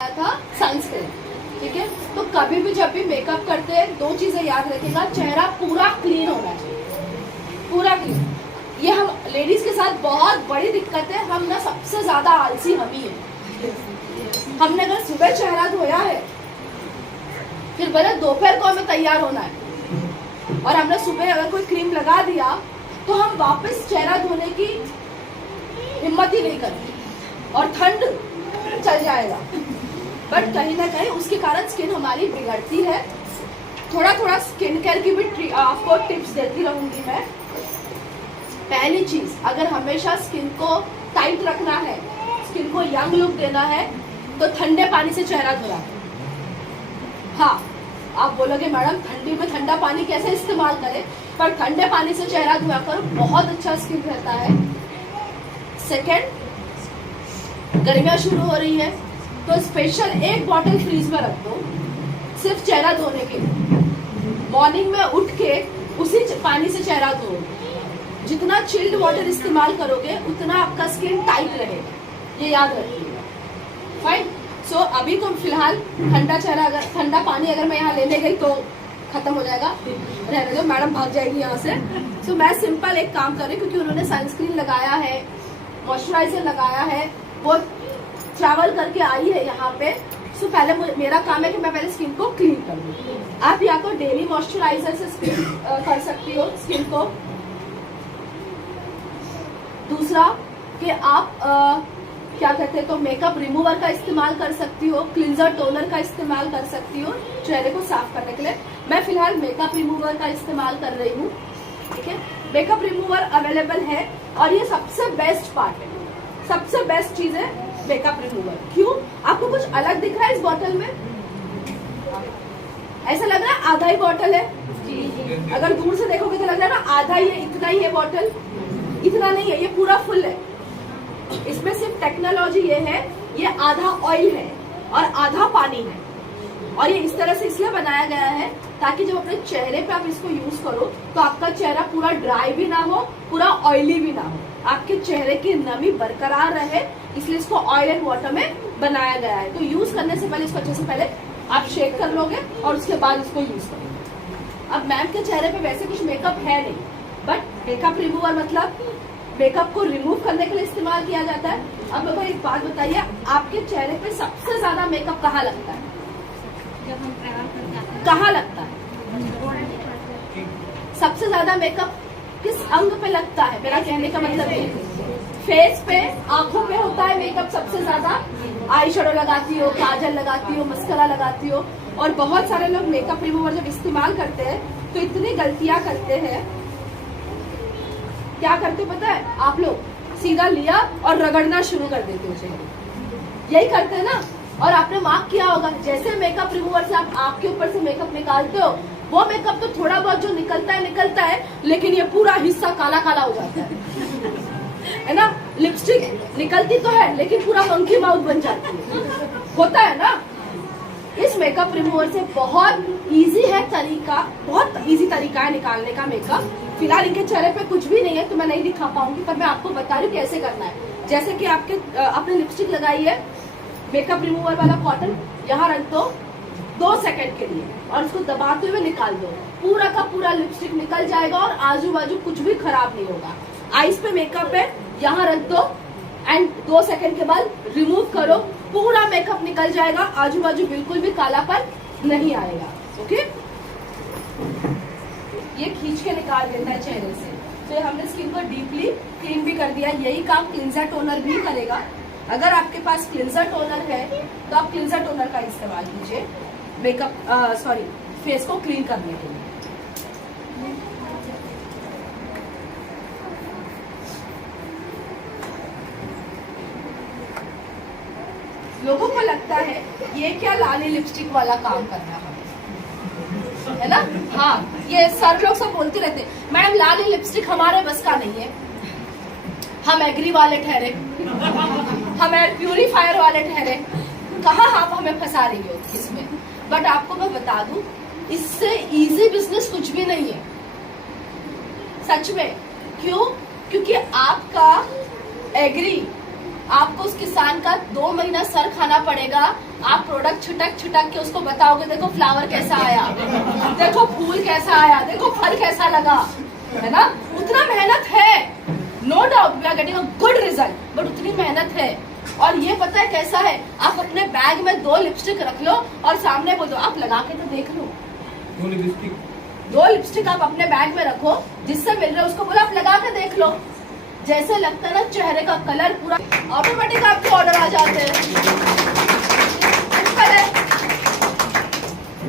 था सनस्क्रीन। ठीक है, तो कभी भी जब भी मेकअप करते हैं दो चीजें याद रखिएगा, चेहरा पूरा क्लीन होना चाहिए, पूरा क्लीन। ये हम लेडीज के साथ बहुत बड़ी दिक्कत है, हम ना सबसे ज्यादा आलसी हम ही है। हमने अगर सुबह चेहरा धोया है फिर भले दोपहर को हमें तैयार होना है और हमने सुबह अगर कोई क्रीम लगा दिया तो हम वापस चेहरा धोने की हिम्मत ही नहीं करते और ठंड चल जाएगा। बट कहीं ना कहीं उसके कारण स्किन हमारी बिगड़ती है। थोड़ा थोड़ा स्किन केयर की भी आपको टिप्स देती रहूंगी मैं। पहली चीज, अगर हमेशा स्किन को टाइट रखना है, स्किन को यंग लुक देना है तो ठंडे पानी से चेहरा धोया। हाँ, आप बोलोगे मैडम ठंडी में ठंडा पानी कैसे इस्तेमाल करें, पर ठंडे पानी से चेहरा धोया करो, बहुत अच्छा स्किन रहता है। सेकेंड, गर्मियां शुरू हो रही है तो स्पेशल एक बॉटल फ्रीज में रख दो सिर्फ चेहरा धोने के लिए। मॉर्निंग में उठ के उसी पानी से चेहरा धो। जितना चिल्ड वाटर इस्तेमाल करोगे उतना आपका स्किन टाइट रहेगा, ये याद रखिएगा। फाइन। सो अभी तो फिलहाल ठंडा चेहरा, अगर ठंडा पानी अगर मैं यहाँ लेने गई तो खत्म हो जाएगा, रहने दो, मैडम भाग जाएगी यहाँ से। सो मैं सिंपल एक काम कर रही हूँ, क्योंकि उन्होंने सनस्क्रीन लगाया है, मॉइस्चराइजर लगाया है, वो ट्रैवल करके आई है यहाँ पे। सो पहले मेरा काम है कि मैं पहले स्किन को क्लीन कर दूँ। आप या तो डेली मॉइस्चराइजर से स्किन कर सकती हो स्किन को। दूसरा कि आप क्या कहते हैं तो मेकअप रिमूवर का इस्तेमाल कर सकती हो, क्लिंजर टोनर का इस्तेमाल कर सकती हो चेहरे को साफ करने के लिए। मैं फिलहाल मेकअप रिमूवर का इस्तेमाल कर रही हूँ। ठीक है, मेकअप रिमूवर अवेलेबल है और ये सबसे बेस्ट पार्ट है, सबसे बेस्ट चीज है मेकअप रिमूवर। क्यों? आपको कुछ अलग दिख रहा है इस बोतल में? ऐसा लग रहा है आधा ही बोतल है। अगर दूर से देखोगे तो लग रहा है ना आधा ही है, इतना ही है बोतल। इतना नहीं है, ये पूरा फुल है। इसमें सिर्फ टेक्नोलॉजी ये है, ये आधा ऑयल है और आधा पानी है। और ये इस तरह से इसलिए बनाया गया है ताकि जब अपने चेहरे पे आप इसको यूज करो तो आपका चेहरा पूरा ड्राई भी ना हो, पूरा ऑयली भी ना हो, आपके चेहरे की नमी बरकरार रहे, इसलिए इसको ऑयल एंड वाटर में बनाया गया है। तो यूज करने से पहले इसको अच्छे से पहले आप शेक कर लोगे और उसके बाद इसको यूज करोगे। अब मैम के चेहरे पे वैसे कुछ मेकअप है नहीं, बट मेकअप रिमूवर मतलब मेकअप को रिमूव करने के लिए इस्तेमाल किया जाता है। अब मेरे को एक बात बताइए, आपके चेहरे पे सबसे ज्यादा मेकअप कहाँ लगता है? जब हम ट्रैवल करते हैं कहाँ लगता है? सबसे ज्यादा मेकअप किस अंग पे लगता है? मेरा कहने का मतलब ये, फेस पे, आंखों पे होता है मेकअप सबसे ज्यादा। आई शेडो लगाती हो, काजल लगाती हो, मस्करा लगाती हो। और बहुत सारे लोग मेकअप रिमूवर जब इस्तेमाल करते हैं तो इतनी गलतियां करते हैं। क्या करते पता है? आप लोग सीधा लिया और रगड़ना शुरू कर देते हो चेहरे, यही करते हैं ना। और आपने मार्क किया होगा, जैसे मेकअप रिमूवर से आप आपके ऊपर से मेकअप निकालते हो, वो मेकअप तो थोड़ा बहुत जो निकलता है, लेकिन ये पूरा हिस्सा काला काला हो जाता है ना। लिपस्टिक निकलती तो है लेकिन पूरा मंकी माउथ बन जाती है, होता है ना। इस मेकअप रिमूवर से बहुत इजी है तरीका, बहुत इजी तरीका है निकालने का मेकअप। फिलहाल इनके चेहरे पे कुछ भी नहीं है तो मैं नहीं दिखा पाऊंगी, पर मैं आपको बता रही हूँ कैसे करना है। जैसे कि आपने लिपस्टिक लगाई है, मेकअप रिमूवर वाला कॉटन यहाँ रख दो 2 सेकंड के लिए और उसको दबाते हुए निकाल दो। पूरा का पूरा लिपस्टिक निकल जाएगा और आजू बाजू कुछ भी खराब नहीं होगा। आईज पे मेकअप है, यहाँ रख दो एंड 2 सेकंड के बाद रिमूव करो, पूरा मेकअप निकल जाएगा, आजू बाजू बिल्कुल भी कालापन नहीं आएगा। ओके, ये खींच के निकाल देना है चेहरे से। तो हमने स्किन को डीपली क्लीन भी कर दिया। यही काम क्लिंजर टोनर भी करेगा। अगर आपके पास क्लिंजर टोनर है तो आप क्लिंजर टोनर का इस्तेमाल कीजिए मेकअप फेस को क्लीन करने के लिए। लोगों को लगता है ये क्या लाली लिपस्टिक वाला काम करना है ना। हाँ, ये सर लोग सब बोलते रहते हैं मैडम लाली लिपस्टिक हमारे बस का नहीं है, हम एग्री वाले ठहरे, हम एयर प्यूरिफायर वाले ठहरे, कहाँ आप हमें फंसा रही हो इसमें। बट आपको मैं बता दूं, इससे इजी बिजनेस कुछ भी नहीं है सच में। क्यों? क्योंकि आपका एग्री आपको उस किसान का 2 महीना सर खाना पड़ेगा। आप प्रोडक्ट छुटक के उसको बताओगे, देखो फ्लावर कैसा आया, देखो फूल कैसा आया, देखो फल कैसा लगा, है ना। उतना मेहनत है, no doubt we are getting a good result, but उतनी मेहनत है। और ये पता है कैसा है, आप अपने बैग में 2 लिपस्टिक रख लो और सामने बोल दो आप लगा के तो देख लो। 2 लिपस्टिक आप अपने बैग में रखो, जिससे मिल रहा है उसको बोलो आप लगा के देख लो। जैसे लगता है ना चेहरे का कलर पूरा ऑटोमेटिक आपके ऑर्डर आ जाते हैं।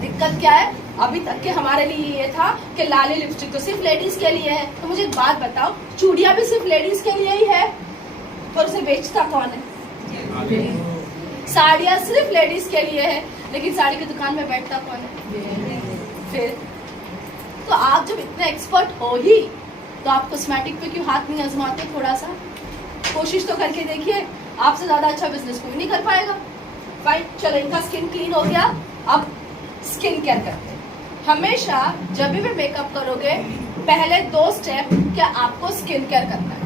दिक्कत क्या है, अभी तक के हमारे लिए ये था कि लाली लिपस्टिक तो सिर्फ लेडीज के लिए है। तो मुझे एक बात बताओ, चूड़ियां भी सिर्फ लेडीज के लिए ही है, तो उसे बेचता कौन है? साड़ियां सिर्फ लेडीज के लिए है, लेकिन साड़ी की दुकान में बैठता कौन है? फिर तो आप जब इतने एक्सपर्ट हो ही, तो आप कॉस्मेटिक पे क्यों हाथ नहीं आजमाते? थोड़ा सा कोशिश तो करके देखिए, आपसे ज्यादा अच्छा बिजनेस कोई नहीं कर पाएगा। फाइन, चलो इनका स्किन क्लीन हो गया। अब स्किन केयर करते हैं। हमेशा जब भी मेकअप करोगे, पहले 2 स्टेप क्या आपको स्किन केयर करना है।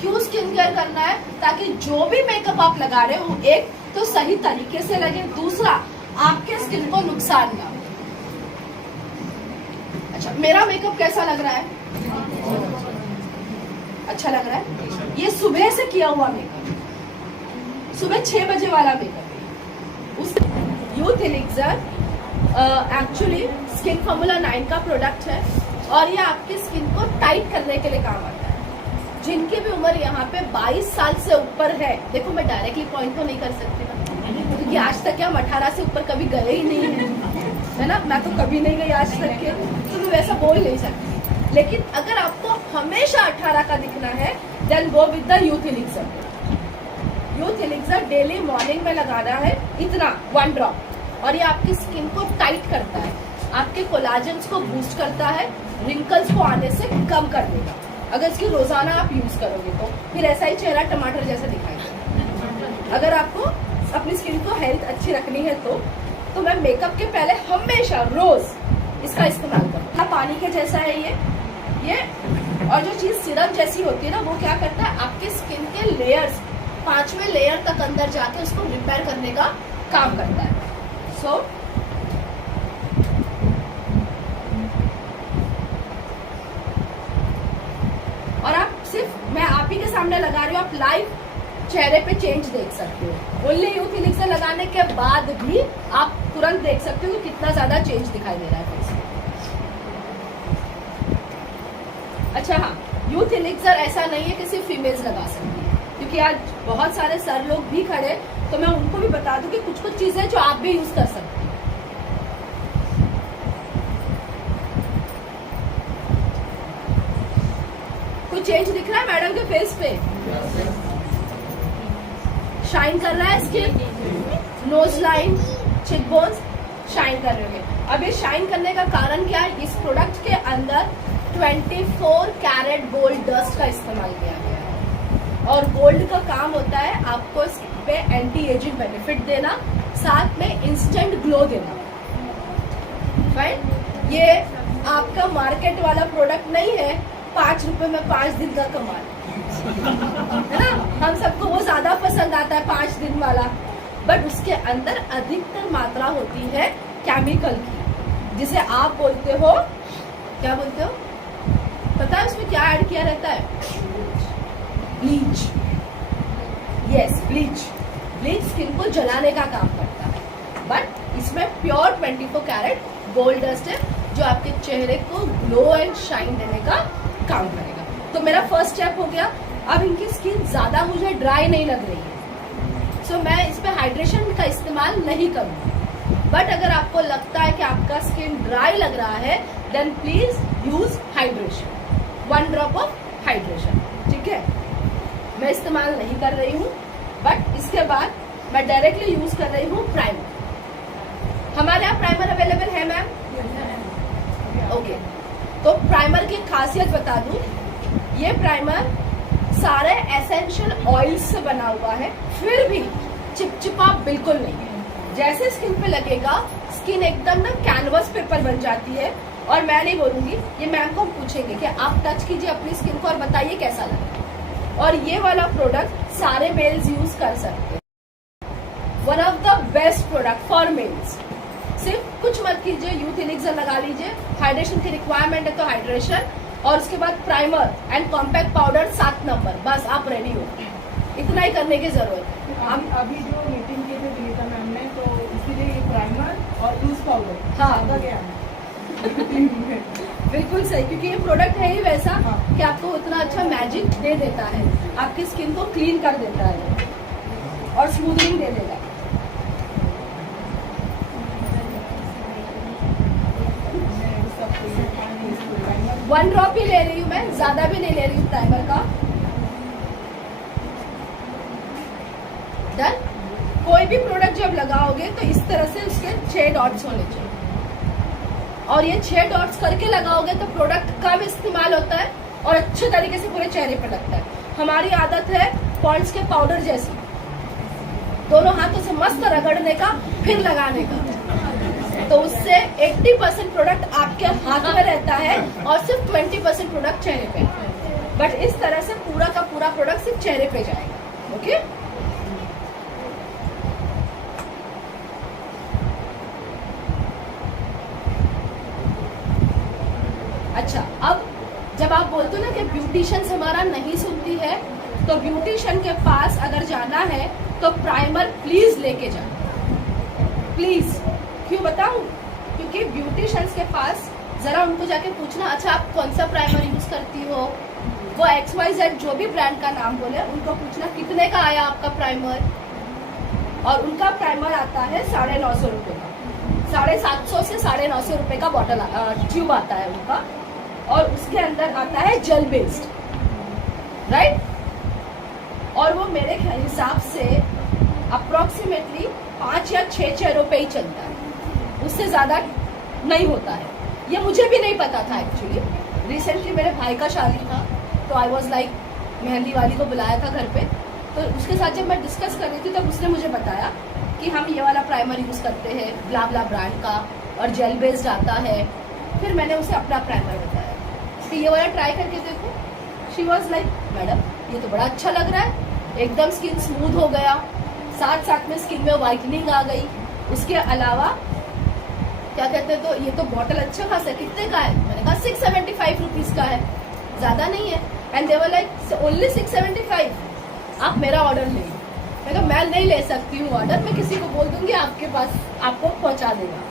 क्यों स्किन केयर करना है? ताकि जो भी मेकअप आप लगा रहे हो, एक तो सही तरीके से लगे, दूसरा आपके स्किन को नुकसान ना हो। अच्छा, मेरा मेकअप कैसा लग रहा है? अच्छा लग रहा है। ये सुबह से किया हुआ मेकअप, सुबह 6 बजे वाला मेकअप। उस youth elixir actually skin formula 9 का प्रोडक्ट है और ये आपकी स्किन को टाइट करने के लिए काम आता है। जिनकी भी उम्र यहाँ पे 22 साल से ऊपर है, देखो मैं डायरेक्टली पॉइंट तो नहीं कर सकती ना, क्योंकि आज तक हम 18 से ऊपर कभी गए ही नहीं है ना। मैं तो कभी नहीं गई आज तक के, तो मैं वैसा बोल नहीं सकती। लेकिन अगर आपको हमेशा 18 का दिखना है, then go with the youth elixir. Youth elixir daily morning में लगाना है, इतना 1 ड्रॉप, और ये आपकी स्किन को टाइट करता है, आपके कोलाजन्स को बूस्ट करता है, रिंकल्स को आने से कम कर देगा। अगर इसकी रोजाना आप यूज करोगे तो फिर ऐसा ही चेहरा टमाटर जैसा दिखाएगा। अगर आपको अपनी स्किन को हेल्थ अच्छी रखनी है तो मैं मेकअप के पहले हमेशा रोज इसका इस्तेमाल करूँ। पानी के जैसा है ये और जो चीज सिरम जैसी होती है ना, वो क्या करता है, आपके स्किन के लेयर्स 5वें लेयर तक अंदर जाके उसको रिपेयर करने का काम करता है। सो और आप सिर्फ मैं आप ही के सामने लगा रही हूँ, आप लाइव चेहरे पे चेंज देख सकते हो। ओनली यूथ एलिक्सर लगाने के बाद भी आप तुरंत देख सकते हो कि कितना ज्यादा चेंज दिखाई दे रहा है फेस में। अच्छा हाँ, यूथ एलिक्सर ऐसा नहीं है कि सिर्फ फीमेल्स लगा सकती है, क्योंकि आज बहुत सारे सर लोग भी खड़े, तो मैं उनको भी बता दूं कि कुछ चीजें जो आप भी यूज कर सकते हैं। कुछ चेंज दिख रहा है मैडम के फेस पे? शाइन कर रहा है स्किन, नोज लाइन, चिक बोन्स शाइन कर रहे हैं। अब ये शाइन करने का कारण क्या है? इस प्रोडक्ट के अंदर 24 कैरेट गोल्ड डस्ट का इस्तेमाल किया गया है, और गोल्ड का काम होता है आपको स्किन पे एंटी एजिंग बेनिफिट देना, साथ में इंस्टेंट ग्लो देना। फाइन, ये आपका मार्केट वाला प्रोडक्ट नहीं है 5 रुपए में 5 दिन का कमाल, है ना। हम सबको वो ज्यादा पसंद आता है 5 दिन वाला, बट उसके अंदर अधिकतर मात्रा होती है केमिकल की, जिसे आप बोलते हो, क्या बोलते हो पता है उसमें क्या ऐड किया रहता है? ब्लीच। यस, ब्लीच स्किन को जलाने का काम करता है, बट इसमें प्योर 24 कैरेट गोल्ड डस्ट है, जो आपके चेहरे को ग्लो एंड शाइन देने का काम करेगा। तो मेरा फर्स्ट स्टेप हो गया। अब इनकी स्किन ज्यादा मुझे ड्राई नहीं लग रही है, सो मैं इस पे हाइड्रेशन का इस्तेमाल नहीं करूंगी। बट अगर आपको लगता है कि आपका स्किन ड्राई लग रहा है, then please use hydration, 1 drop of hydration, ठीक है। मैं इस्तेमाल नहीं कर रही हूँ, बट इसके बाद मैं डायरेक्टली यूज कर रही हूँ प्राइमर। हमारे यहाँ प्राइमर अवेलेबल है मैम? ओके, तो प्राइमर की खासियत बता दूं, ये प्राइमर सारे एसेंशियल ऑयल से बना हुआ है, फिर भी चिपचिपा बिल्कुल नहीं है। जैसे स्किन पे लगेगा, स्किन एकदम ना कैनवस पेपर बन जाती है। और मैं नहीं बोलूंगी, ये मैम को हम पूछेंगे कि आप टच कीजिए अपनी स्किन को और बताइए कैसा लगा। और ये वाला प्रोडक्ट सारे मेल्स यूज कर सकते हैं। One of the best product for mails. सिर्फ कुछ मत कीजिए, यूथ एलिक्सर लगा लीजिए, हाइड्रेशन की रिक्वायरमेंट है तो हाइड्रेशन, और उसके बाद primer and compact powder 7 number, बस आप रेडी हो। इतना ही करने की जरूरत है। हम अभी जो मीटिंग की थी विनीता मैम ने, तो इसीलिए ये प्राइमर और लूज पाउडर हाँ। ज्यादा गया है बिल्कुल सही, क्योंकि ये प्रोडक्ट है ही वैसा हाँ। कि आपको उतना अच्छा मैजिक दे देता है, आपकी स्किन को क्लीन कर देता है और स्मूथनिंग दे देगा। प्राइमर 1 ड्रॉप ही ले रही हूँ मैं, ज्यादा भी नहीं ले रही हूँ प्राइमर का। डन। कोई भी प्रोडक्ट जब लगाओगे तो इस तरह से उसके 6 डॉट्स होने चाहिए, और ये 6 डॉट्स करके लगाओगे तो प्रोडक्ट कम इस्तेमाल होता है और अच्छे तरीके से पूरे चेहरे पर लगता है। हमारी आदत है पॉन्ड्स के पाउडर जैसी, दोनों हाथों से मस्त रगड़ने का फिर लगाने का, तो उससे 80% प्रोडक्ट आपके हाथ में रहता है और सिर्फ 20% प्रोडक्ट चेहरे पे। बट इस तरह से पूरा का पूरा प्रोडक्ट सिर्फ चेहरे पे जाएगा। ओके, अच्छा, अब जब आप बोलते हो ना कि ब्यूटिशियंस हमारा नहीं सुनती है, तो ब्यूटिशियन के पास अगर जाना है तो प्राइमर प्लीज लेके जाओ, प्लीज। क्यों बताऊं? क्योंकि ब्यूटिशियंस के पास जरा उनको जाके पूछना, अच्छा आप कौन सा प्राइमर यूज करती हो, वो XYZ जो भी ब्रांड का नाम बोले, उनको पूछना कितने का आया आपका प्राइमर, और उनका प्राइमर आता है 950 रुपए का, 750 से 950 रुपए का बॉटल ट्यूब आता है उनका, और उसके अंदर आता है जेल बेस्ड, राइट। और वो मेरे हिसाब से अप्रोक्सीमेटली 5 या 6 रुपए ही चलता है, उससे ज्यादा नहीं होता है। ये मुझे भी नहीं पता था एक्चुअली। रिसेंटली मेरे भाई का शादी था, तो आई वॉज लाइक, मेहंदी वाली को बुलाया था घर पे, तो उसके साथ जब मैं डिस्कस कर रही थी तब उसने मुझे बताया कि हम ये वाला प्राइमर यूज करते हैं ब्ला ब्ला ब्रांड का, और जेल बेस्ड आता है। फिर मैंने उसे अपना प्राइमर बताया कि ये वाला ट्राई करके देखो। शी वॉज लाइक, मैडम ये तो बड़ा अच्छा लग रहा है, एकदम स्किन स्मूथ हो गया, साथ साथ में स्किन में वाइटनिंग आ गई। उसके अलावा क्या कहते हैं, तो ये तो बॉटल अच्छा खासा है, कितने का है? मैंने कहा 675 रुपीज का है, ज्यादा नहीं है। And they were like only 675, आप मेरा ऑर्डर ले। मैं कहा मैं नहीं ले सकती हूँ ऑर्डर, मैं किसी को बोल दूंगी आपके पास आपको पहुंचा देगा।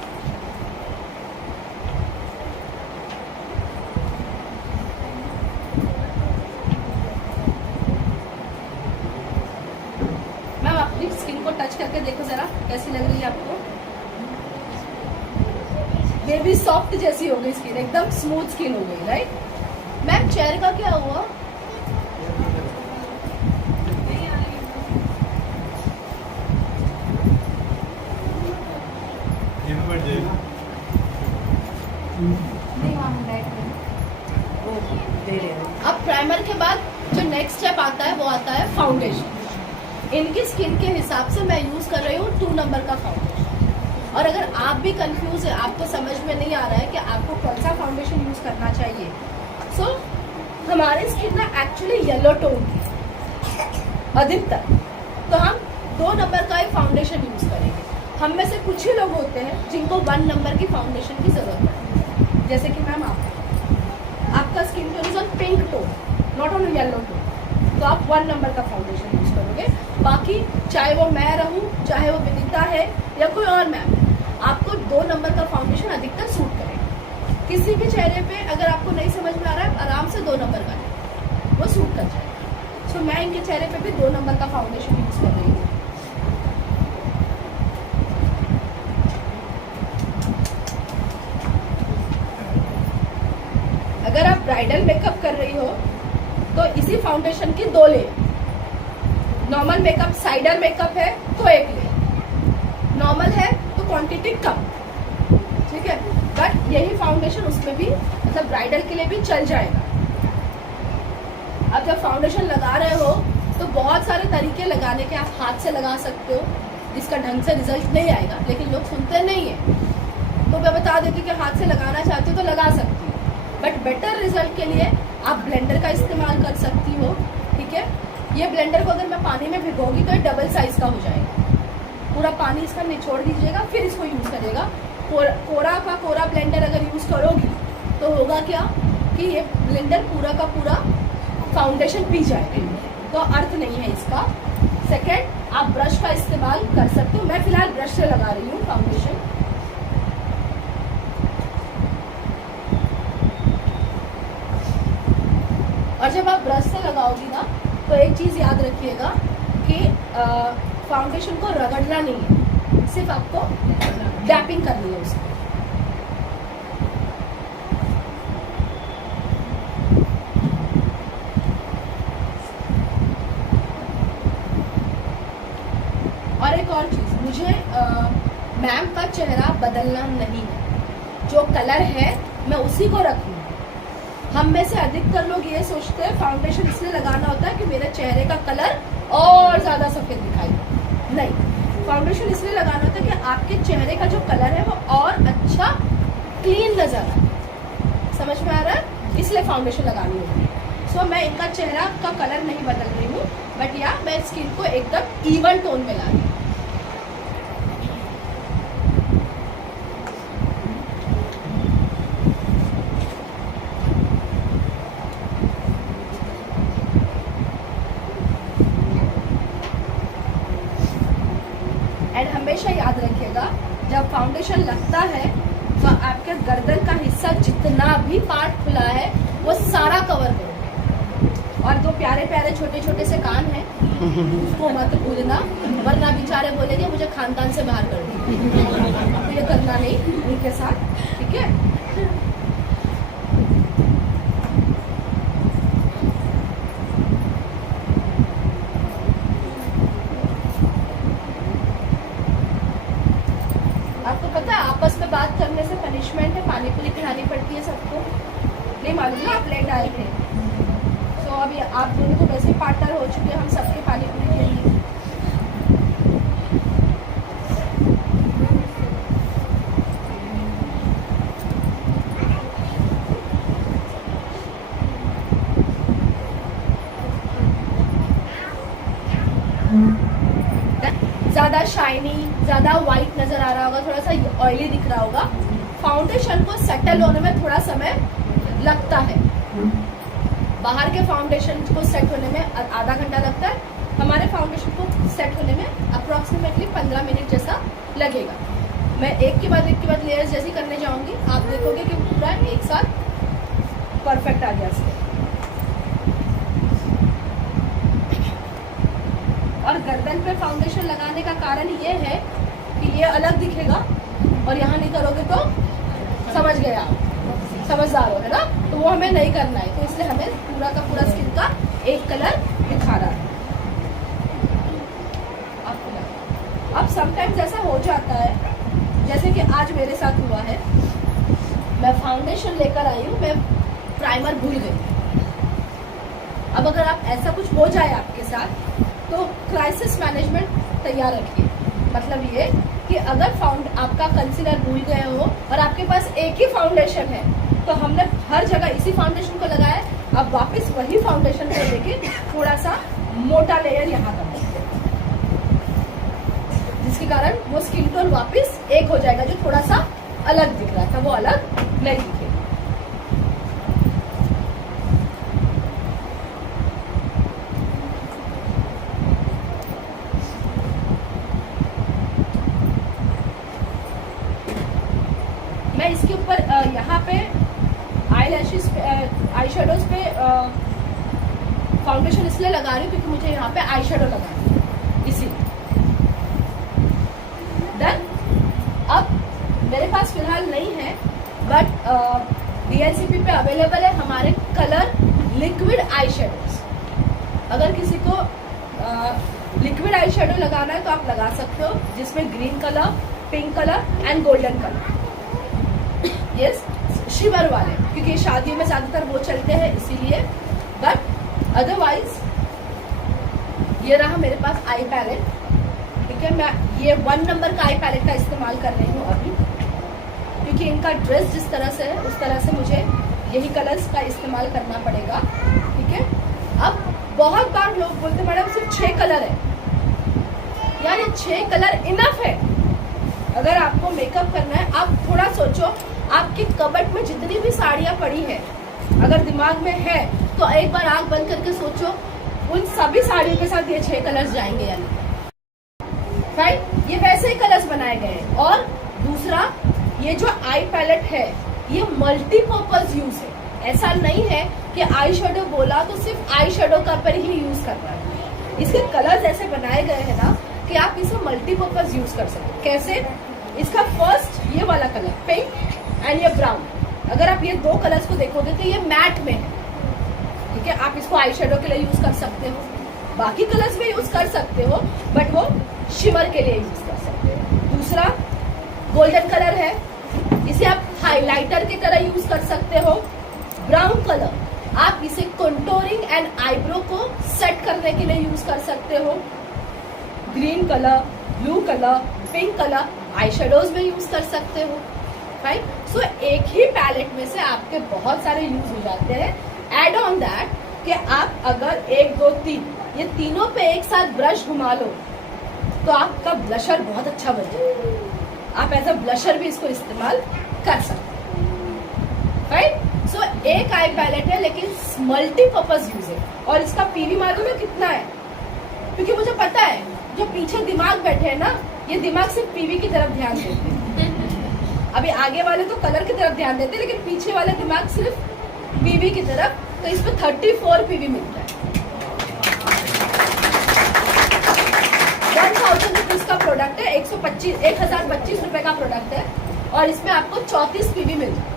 मैम अपनी स्किन को टच करके देखो जरा, कैसी लग रही है आपको? बेबी सॉफ्ट जैसी हो गई स्किन, एकदम स्मूथ स्किन हो गई, राइट। मैम चेहरे का क्या हुआ? अब प्राइमर के बाद जो नेक्स्ट स्टेप आता है वो आता है फाउंडेशन। इनकी स्किन के हिसाब से मैं यूज कर रही हूँ 2 नंबर का फाउंडेशन। और अगर आप भी कंफ्यूज है, आपको समझ में नहीं आ रहा है कि आपको कौन सा फाउंडेशन यूज करना चाहिए, सो हमारी स्किन ना एक्चुअली येलो टोन की अधिकतर, तो हम 2 नंबर का ही फाउंडेशन यूज करेंगे। हम में से कुछ ही लोग होते हैं जिनको 1 नंबर की फाउंडेशन की जरूरत है, जैसे कि मैम आपका skin tone is on pink tone, not on yellow tone, तो आप 1 नंबर का फाउंडेशन यूज करोगे। बाकी चाहे वो मैं रहूं, चाहे वो विनीता है या कोई और मैम, आपको 2 नंबर का फाउंडेशन अधिकतर सूट करेगा। किसी के चेहरे पे अगर आपको नहीं समझ में आ रहा है, आराम से 2 नंबर का लें, वो सूट कर जाएगा। सो मैं इनके चेहरे पे भी 2 नंबर का फाउंडेशन यूज कर रही हूँ। अगर आप ब्राइडल मेकअप कर रही हो तो इसी फाउंडेशन की 2 ले। नॉर्मल मेकअप, साइडर मेकअप है तो 1 ले, नॉर्मल है तो क्वांटिटी कम, ठीक है। बट यही फाउंडेशन उसमें भी, मतलब ब्राइडल के लिए भी चल जाएगा। अब जब फाउंडेशन लगा रहे हो तो बहुत सारे तरीके लगाने के, आप हाथ से लगा सकते हो, जिसका ढंग से रिजल्ट नहीं आएगा, लेकिन लोग सुनते नहीं है, तो मैं बता देती हूँ कि हाथ से लगाना चाहती हो तो लगा सकती हो। बट बेटर रिजल्ट के लिए आप ब्लेंडर का इस्तेमाल कर सकती हो, ठीक ठीक है। ये ब्लेंडर को अगर मैं पानी में भिगोगी तो ये डबल साइज का हो जाएगा। पूरा पानी इसका निचोड़ दीजिएगा, फिर इसको यूज़ करिएगा। कोरा का कोरा ब्लेंडर अगर यूज़ करोगी तो होगा क्या कि ये ब्लेंडर पूरा का पूरा फाउंडेशन पी जाएगा, तो अर्थ नहीं है इसका। सेकेंड, आप ब्रश का इस्तेमाल कर सकते हो। मैं फिलहाल ब्रश से लगा रही हूँ फाउंडेशन। और जब आप ब्रश से लगाओगी ना तो एक चीज़ याद रखिएगा कि फाउंडेशन को रगड़ना नहीं है, सिर्फ आपको डैपिंग करनी है उसको। और एक और चीज़, मुझे मैम का चेहरा बदलना नहीं है। जो कलर है मैं उसी को रखूँ। हम में से अधिकतर लोग ये सोचते हैं फाउंडेशन इसलिए लगाना होता है कि मेरे चेहरे का कलर और ज़्यादा सफ़ेद दिखाई दे। नहीं, फाउंडेशन इसलिए लगाना होता है कि आपके चेहरे का जो कलर है वो और अच्छा क्लीन नज़र आए। समझ में आ रहा है? इसलिए फाउंडेशन लगानी होती है। सो मैं इनका चेहरा का कलर नहीं बदल रही हूँ, बट या मैं स्किन को एकदम इवन टोन में ला रही हूँ। एंड हमेशा याद रखिएगा, जब फाउंडेशन लगता है तो आपके गर्दन का हिस्सा जितना भी पार्ट खुला है वो सारा कवर करो। और दो प्यारे प्यारे छोटे छोटे से कान हैं, उसको मत भूलना, वरना बेचारे बोलेंगे मुझे खानदान से बाहर कर दो। तो ये करना नहीं उनके साथ, ठीक है। आपको पता है आपस में बात करने से पनिशमेंट है, पानी पूरी खिलानी पड़ती है सबको। नहीं मालूम ना, आप लेट आए थे। तो अभी आप दोनों तो वैसे पार्टनर हो चुके हैं, हम सबके पानी पूरी खेलेंगे। ज़्यादा शाइनी, ज़्यादा वाइट नज़र आ रहा होगा, थोड़ा सा ऑयली दिख रहा होगा। फाउंडेशन को सेटल होने में थोड़ा समय लगता है। बाहर के फाउंडेशन को सेट होने में आधा घंटा लगता है, हमारे फाउंडेशन को सेट होने में अप्रॉक्सीमेटली 15 मिनट जैसा लगेगा। मैं एक के बाद लेयर्स जैसी करने जाऊंगी, आप देखोगे कि पूरा एक साथ परफेक्ट आ गया इसके। और गर्दन पे फाउंडेशन लगाने का कारण ये है कि ये अलग दिखेगा और यहाँ नहीं करोगे तो समझ गए आप, समझदार हो, है ना। तो वो हमें नहीं करना है, तो इसलिए हमें पूरा का पूरा स्किन का एक कलर दिखा रहा है। अब समटाइम्स ऐसा हो जाता है, जैसे कि आज मेरे साथ हुआ है, मैं फाउंडेशन लेकर आई हूँ, मैं प्राइमर भूल गई। अब अगर आप ऐसा कुछ हो जाए आपके साथ तो क्राइसिस मैनेजमेंट तैयार रखिए। मतलब ये कि अगर आपका कंसीलर भूल गए हो और आपके पास एक ही फाउंडेशन है, तो हमने हर जगह इसी फाउंडेशन को लगाया, अब वापस वही फाउंडेशन को लेके थोड़ा सा मोटा लेयर यहाँ कर देंगे, जिसके कारण वो स्किन टोन वापस एक हो जाएगा। जो थोड़ा सा अलग दिख रहा था वो अलग नहीं दिखेगा। मैं इसके ऊपर यहाँ पे आई शेडोज पे फाउंडेशन इसलिए लगा रही हूँ क्योंकि मुझे यहाँ पे आई शेडो लगानी है, इसीलिए। डन। अब मेरे पास फिलहाल नहीं है, बट DNCP पे अवेलेबल है हमारे कलर लिक्विड आई शेडोज। अगर किसी को लिक्विड आई शेडो लगाना है तो आप लगा सकते हो, जिसमें green colour, pink colour and golden colour, yes, शिवर वाले, क्योंकि शादियों में ज़्यादातर वो चलते हैं इसीलिए। बट अदरवाइज ये रहा मेरे पास आई पैलेट, ठीक है। मैं ये 1 नंबर का आई पैलेट का इस्तेमाल कर रही हूँ अभी, क्योंकि इनका ड्रेस जिस तरह से है उस तरह से मुझे यही कलर्स का इस्तेमाल करना पड़ेगा, ठीक है। अब बहुत बार लोग बोलते मैडम सिर्फ 6 कलर है। यार ये 6 कलर इनफ है। अगर आपको मेकअप करना है, आप थोड़ा सोचो, आपकी कबर्ड में जितनी भी साड़ियाँ पड़ी है, अगर दिमाग में है तो एक बार आंख बंद करके सोचो उन सभी साड़ियों के साथ ये 6 कलर्स जाएंगे या नहीं। राइट, ये वैसे ही कलर्स बनाए गए हैं। और दूसरा, ये जो आई पैलेट है ये मल्टीपर्पज यूज है। ऐसा नहीं है कि आई शेडो बोला तो सिर्फ आई शेडो का पर ही यूज करना है। इसके कलर्स ऐसे बनाए गए हैं ना कि आप इसे मल्टीपर्पज यूज कर सकते हो। कैसे? इसका फर्स्ट ये वाला कलर पिंक एंड ये ब्राउन, अगर आप ये 2 कलर्स को देखोगे तो ये मैट में है, ठीक है। आप इसको आई शेडो के लिए यूज कर सकते हो, बाकी कलर्स भी यूज कर सकते हो, बट वो शिमर के लिए यूज कर सकते हो। दूसरा गोल्डन कलर है, इसे आप हाइलाइटर की तरह यूज कर सकते हो। ब्राउन कलर, आप इसे कंटूरिंग एंड आईब्रो को सेट करने के लिए यूज कर सकते हो। Green colour, blue colour, pink colour eye shadows में यूज कर सकते हो। राइट, सो एक ही पैलेट में से आपके बहुत सारे यूज हो जाते हैं। एड ऑन दैट कि आप अगर 1 2 3 ये तीनों पे एक साथ ब्रश घुमा लो तो आपका ब्लशर बहुत अच्छा बन जाएगा। आप एज अ ब्लशर भी इसको इस्तेमाल कर सकते हैं। राइट, सो एक आई पैलेट है लेकिन मल्टीपर्पज यूज है। और इसका पीवी मालूम है कितना है? क्योंकि मुझे पता है जो पीछे दिमाग बैठे हैं ना, ये दिमाग सिर्फ पीवी की तरफ ध्यान देते हैं। अभी आगे वाले तो कलर की तरफ ध्यान देते हैं, लेकिन पीछे वाला दिमाग सिर्फ पीवी की तरफ। तो इसमें 34 पीवी मिलता है। 1000 रुपीज का प्रोडक्ट है, 1025 रुपए का प्रोडक्ट है और इसमें आपको 34 पीवी मिलता है।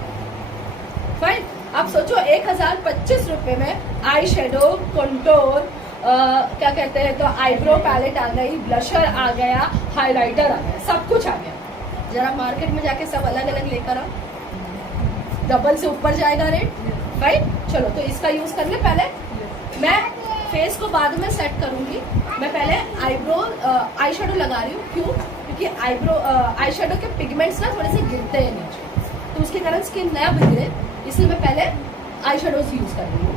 फाइन, आप सोचो 1025 रुपए में आई शेडो, कंटूर, क्या कहते हैं तो आईब्रो पैलेट आ गई, ब्लशर आ गया, हाइलाइटर आ गया, सब कुछ आ गया। जरा मार्केट में जाके सब अलग अलग लेकर आओ, डबल से ऊपर जाएगा रेट। राइट, चलो तो इसका यूज कर ले। पहले मैं फेस को बाद में सेट करूंगी, मैं पहले आईब्रो आई शेडो लगा रही हूँ। क्यों? क्योंकि आई शेडो के पिगमेंट्स ना थोड़े से गिरते हैं नीचे, तो उसके कारण स्किन नया बिगड़े, इसलिए मैं पहले आई शेडोज यूज कर रही हूँ।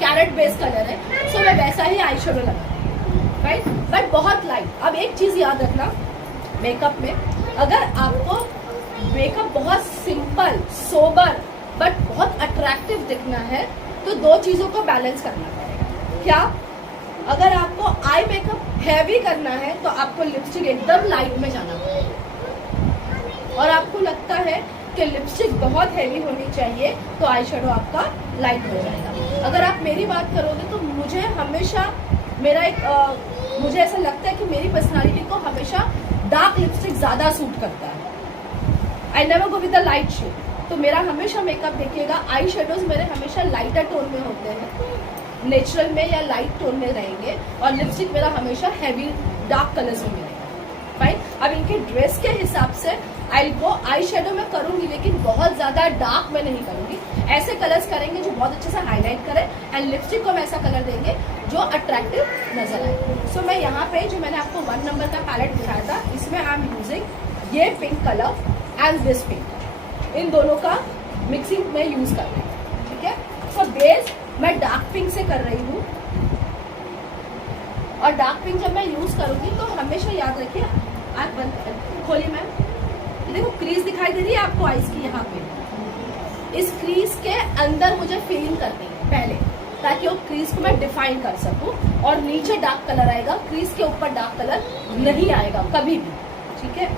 कैरेट बेस कलर है, सो मैं वैसा ही आई शेडो लगा रही हूँ। राइट, बट बहुत लाइट। अब एक चीज याद रखना मेकअप में, अगर आपको मेकअप बहुत सिंपल, सोबर बट बहुत अट्रैक्टिव दिखना है तो 2 चीजों को बैलेंस करना पड़ेगा। क्या? अगर आपको आई मेकअप हैवी करना है तो आपको लिपस्टिक एकदम लाइट में जाना पड़ेगा, और आपको लगता है कि लिपस्टिक बहुत हैवी होनी चाहिए तो आई शेडो आपका लाइट हो जाएगा। अगर आप मेरी बात करोगे तो मुझे हमेशा मुझे ऐसा लगता है कि मेरी पर्सनालिटी को हमेशा डार्क लिपस्टिक ज्यादा सूट करता है। I never go with the light shade, तो मेरा हमेशा मेकअप देखिएगा आई शेडोज मेरे हमेशा लाइटर टोन में होते हैं, नेचुरल में या लाइट टोन में रहेंगे, और लिपस्टिक मेरा हमेशा हैवी डार्क कलर्स में मिलेगा। फाइन, अब इनके ड्रेस के हिसाब से आई वो आई शेडो में करूंगी, लेकिन बहुत ज्यादा डार्क में नहीं करूंगी। ऐसे कलर्स करेंगे जो बहुत अच्छे से हाईलाइट करे, एंड लिपस्टिक को हम ऐसा कलर देंगे जो अट्रैक्टिव नजर आए। सो मैं यहाँ पे जो मैंने आपको 1 नंबर का पैलेट दिखाया था, इसमें आई एम यूजिंग ये pink colour and this pink, इन दोनों का मिक्सिंग में यूज कर रही हूँ। ठीक है, सो बेस मैं डार्क पिंक से कर रही हूँ, और डार्क पिंक जब मैं यूज करूंगी तो हमेशा याद रखिए, आप बंद खोलिए मैम, देखो क्रीज दिखाई दे रही है आपको आईज की, यहाँ पे इस क्रीज के अंदर मुझे फिलिंग करनी है पहले, ताकि वो क्रीज को मैं डिफाइन कर सकूं, और नीचे डार्क कलर आएगा, क्रीज के ऊपर डार्क कलर नहीं आएगा कभी भी। ठीक है,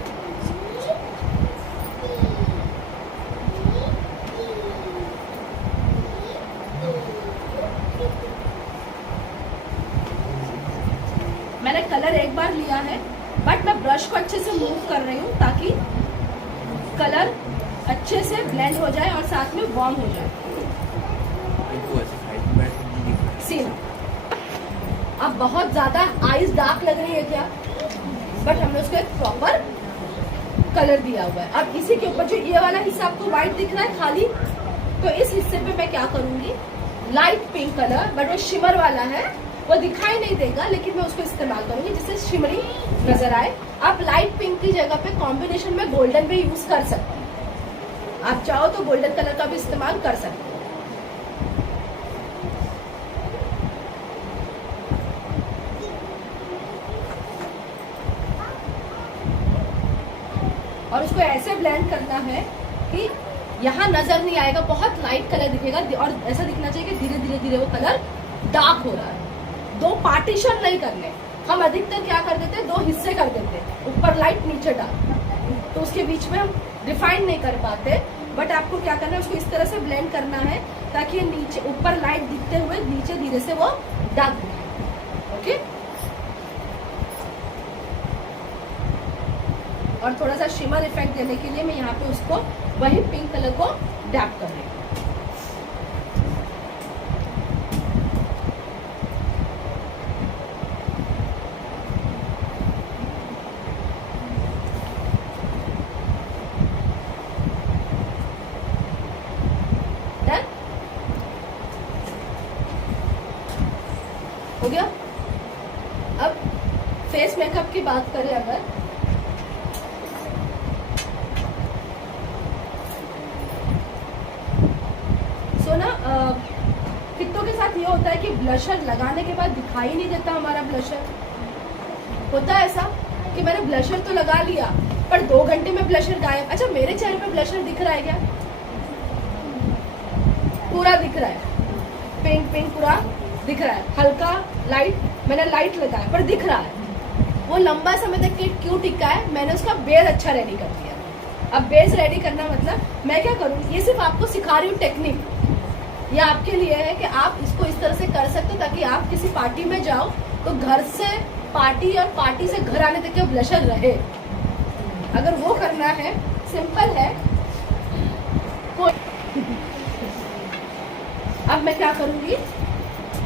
मैंने कलर एक बार लिया है, बट मैं ब्रश को अच्छे से मूव कर रही हूँ ताकि कलर अच्छे से ब्लेंड हो जाए और साथ में वार्म हो जाए। सीन अब बहुत ज्यादा आईज डार्क लग रही है क्या, बट हमने उसको एक प्रॉपर कलर दिया हुआ है। अब इसी के ऊपर जो ये वाला हिस्सा आपको व्हाइट दिख रहा है खाली, तो इस हिस्से पे मैं क्या करूंगी, लाइट पिंक कलर, बट वो शिमर वाला है, वो दिखाई नहीं देगा, लेकिन मैं उसको इस्तेमाल करूंगी जिससे शिमरी नजर आए। आप लाइट पिंक की जगह पे कॉम्बिनेशन में गोल्डन भी यूज कर सकते हैं। आप चाहो तो गोल्डन कलर का भी इस्तेमाल कर सकते हो। और उसको ऐसे ब्लेंड करना है कि यहाँ नजर नहीं आएगा, बहुत लाइट कलर दिखेगा और ऐसा दिखना चाहिए कि धीरे धीरे धीरे वो कलर डार्क हो रहा है। दो पार्टीशन नहीं करने, हम अधिकतर क्या कर देते, दो हिस्से कर देते, ऊपर लाइट नीचे डार्क, तो उसके बीच में हम डिफाइन नहीं कर पाते। बट आपको क्या करना है, उसको इस तरह से ब्लेंड करना है ताकि नीचे ऊपर लाइट दिखते हुए नीचे धीरे से वो डार्क दिखे। ओके, और थोड़ा सा शिमर इफेक्ट देने के लिए मैं यहाँ पे उसको वही पिंक कलर को डैप कर रही हूँ। हो गया। अब फेस मेकअप की बात करें अगर, सो ना कितनों के साथ ये होता है कि ब्लशर लगाने के बाद दिखाई नहीं देता हमारा ब्लशर। होता है ऐसा कि मैंने ब्लशर तो लगा लिया पर 2 घंटे में ब्लशर गायब। अच्छा, मेरे चेहरे पे ब्लशर दिख रहा है क्या? पूरा दिख रहा है, पिंक पिंक पूरा दिख रहा है, हल्का लाइट मैंने लाइट लगाया पर दिख रहा है। वो लंबा समय तक के क्यों टिका है? मैंने उसका बेस अच्छा रेडी कर दिया। अब बेस रेडी करना मतलब मैं क्या करूँ, ये सिर्फ आपको सिखा रही हूँ टेक्निक। ये आपके लिए है कि आप इसको इस तरह से कर सकते हो ताकि आप किसी पार्टी में जाओ तो घर से पार्टी और पार्टी से घर आने तक का ब्लशर रहे। अगर वो करना है, सिंपल है। अब मैं क्या करूंगी,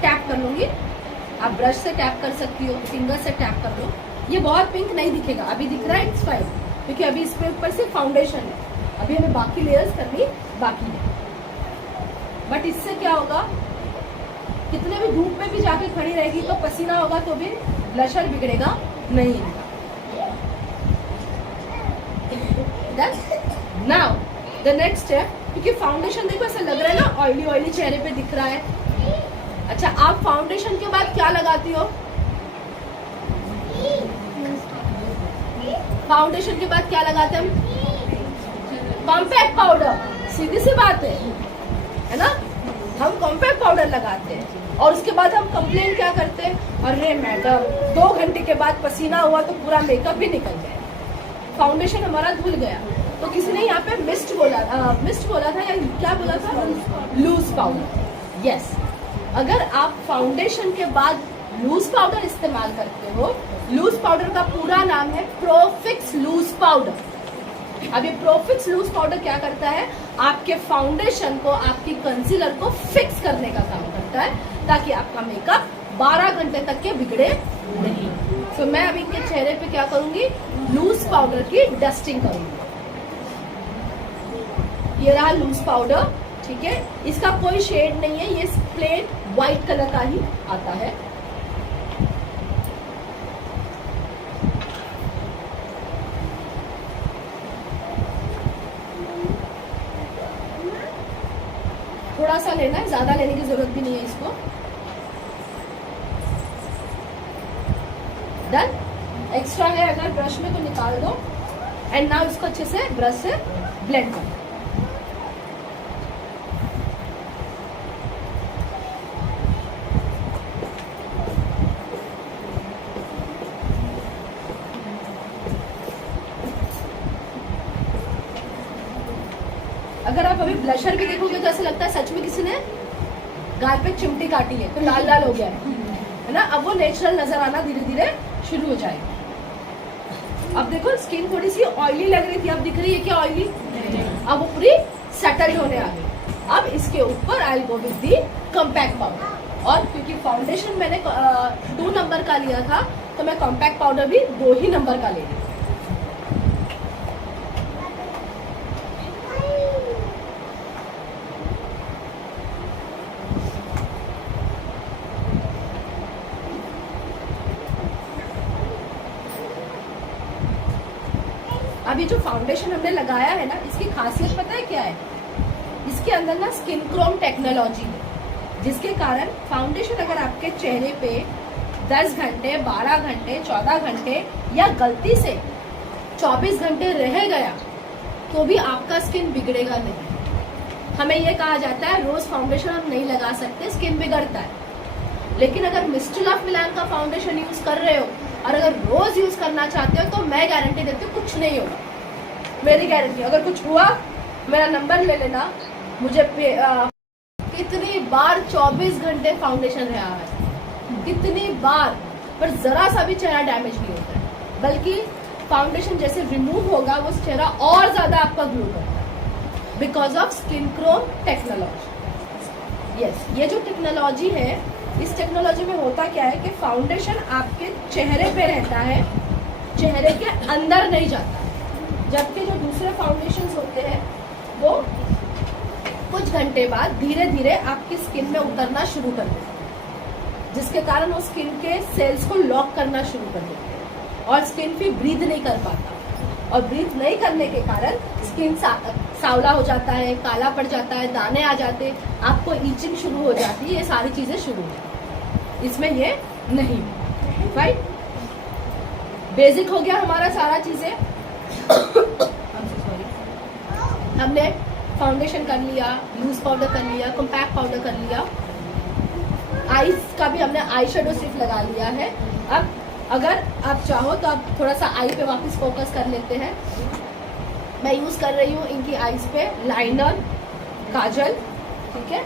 टैप कर लूंगी। आप ब्रश से टैप कर सकती हो, फिंगर से टैप कर लो। ये बहुत पिंक नहीं दिखेगा, अभी दिख रहा है, इट्स फाइन, क्योंकि अभी इसके ऊपर से फाउंडेशन है, अभी हमें बाकी लेयर्स करनी बाकी है। बट इससे क्या होगा, कितने भी धूप में भी जाके खड़ी रहेगी तो पसीना होगा तो भी ब्लशर बिगड़ेगा नहीं। नाउ द नेक्स्ट स्टेप, क्योंकि फाउंडेशन देखो ऐसा लग रहा है ना ऑयली ऑयली चेहरे पे दिख रहा है। अच्छा, आप फाउंडेशन के बाद क्या लगाती हो? फाउंडेशन के बाद क्या लगाते हैं हम? Compact powder. सीधी सी बात है ना, हम कॉम्पैक्ट पाउडर लगाते हैं और उसके बाद हम कंप्लेन क्या करते हैं, अरे मैडम 2 घंटे के बाद पसीना हुआ तो पूरा मेकअप भी निकल गया, फाउंडेशन हमारा धुल गया। तो किसी ने यहाँ पे मिस्ट बोला था या क्या बोला था, लूज पाउडर। यस, अगर आप फाउंडेशन के बाद लूज पाउडर इस्तेमाल करते हो, लूज पाउडर का पूरा नाम है प्रोफिक्स लूज पाउडर। अब ये प्रोफिक्स लूज पाउडर क्या करता है, आपके फाउंडेशन को, आपकी कंसीलर को फिक्स करने का काम करता है ताकि आपका मेकअप 12 घंटे तक के बिगड़े नहीं। तो मैं अभी इनके चेहरे पे क्या करूंगी, लूज पाउडर की डस्टिंग करूंगी। ये रहा लूज पाउडर, ठीक है, इसका कोई शेड नहीं है, ये प्लेन व्हाइट कलर का ही आता है। थोड़ा सा लेना है, ज्यादा लेने की जरूरत भी नहीं है इसको। डन। एक्स्ट्रा है अगर ब्रश में तो निकाल दो। एंड नाउ इसको अच्छे से ब्रश से ब्लेंड कर। अगर आप अभी ब्लशर भी देखोगे तो ऐसा लगता है सच में किसी ने गाल पे चिमटी काटी है तो लाल लाल हो गया है ना। अब वो नेचुरल नजर आना धीरे धीरे शुरू हो जाएगा। अब देखो स्किन थोड़ी सी ऑयली लग रही थी, अब दिख रही है क्या ऑयली? अब वो पूरी सेटल्ड होने आ गई। अब इसके ऊपर आई will go with the compact powder. और क्योंकि फाउंडेशन मैंने 2 नंबर का लिया था तो मैं कॉम्पैक्ट पाउडर भी 2 ही नंबर का ले रही हूँ। अभी जो फाउंडेशन हमने लगाया है ना, इसकी खासियत पता है क्या है? इसके अंदर ना स्किन क्रोम टेक्नोलॉजी है, जिसके कारण फाउंडेशन अगर आपके चेहरे पे 10 घंटे, 12 घंटे, 14 घंटे या गलती से 24 घंटे रह गया तो भी आपका स्किन बिगड़ेगा नहीं। हमें ये कहा जाता है रोज फाउंडेशन हम नहीं लगा सकते, स्किन बिगड़ता है। लेकिन अगर मिस्टर ऑफ मिलान का फाउंडेशन यूज कर रहे हो और अगर रोज यूज करना चाहते हो तो मैं गारंटी देती हूँ कुछ नहीं होगा, मेरी गारंटी। अगर कुछ हुआ मेरा नंबर ले लेना। मुझे कितनी बार 24 घंटे फाउंडेशन रहा है, कितनी बार, पर जरा सा भी चेहरा डैमेज नहीं होता है, बल्कि फाउंडेशन जैसे रिमूव होगा वो चेहरा और ज्यादा आपका ग्लो करता है, because of skin Chrome technology. Yes, ये जो टेक्नोलॉजी है, इस टेक्नोलॉजी में होता क्या है कि फाउंडेशन आपके चेहरे पे रहता है, चेहरे के अंदर नहीं जाता, जबकि जो दूसरे फाउंडेशन होते हैं वो कुछ घंटे बाद धीरे धीरे आपकी स्किन में उतरना शुरू कर देते हैं, जिसके कारण वो स्किन के सेल्स को लॉक करना शुरू कर देते हैं और स्किन फिर ब्रीथ नहीं कर पाता, और ब्रीथ नहीं करने के कारण स्किन सांवला हो जाता है, काला पड़ जाता है, दाने आ जाते, आपको ईचिंग शुरू हो जाती है, ये सारी चीजें शुरू होती। इसमें ये नहीं, राइट? बेसिक हो गया हमारा सारा चीजें। हमने फाउंडेशन कर लिया, लूज पाउडर कर लिया, कॉम्पैक्ट पाउडर कर लिया, आईज का भी हमने आई शेडो सिर्फ लगा लिया है। अब अगर आप चाहो तो आप थोड़ा सा आई पे वापस फोकस कर लेते हैं। मैं यूज कर रही हूँ इनकी आईज पे लाइनर, काजल, ठीक है।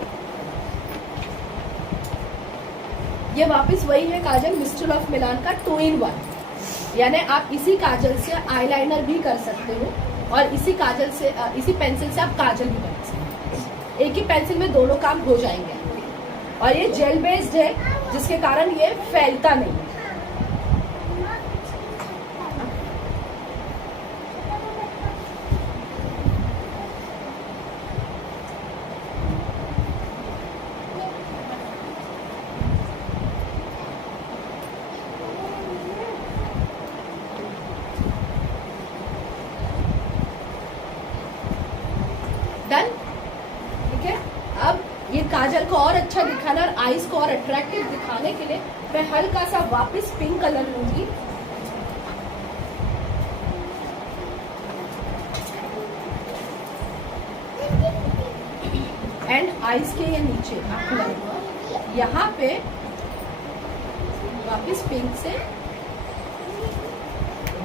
ये वापस वही है काजल मिस्टर ऑफ मिलान का 2 in 1, यानी आप इसी काजल से आईलाइनर भी कर सकते हो और इसी काजल से इसी पेंसिल से आप काजल भी कर सकते हो। एक ही पेंसिल में दोनों काम हो जाएंगे। और ये जेल बेस्ड है, जिसके कारण ये फैलता नहीं है। डन, ठीक है। अब ये काजल को और अच्छा दिखाना और आईज को और अट्रैक्टिव दिखाने के लिए मैं हल्का सा वापस पिंक कलर लूंगी। एंड आईज के ये नीचे यहाँ पे वापस पिंक से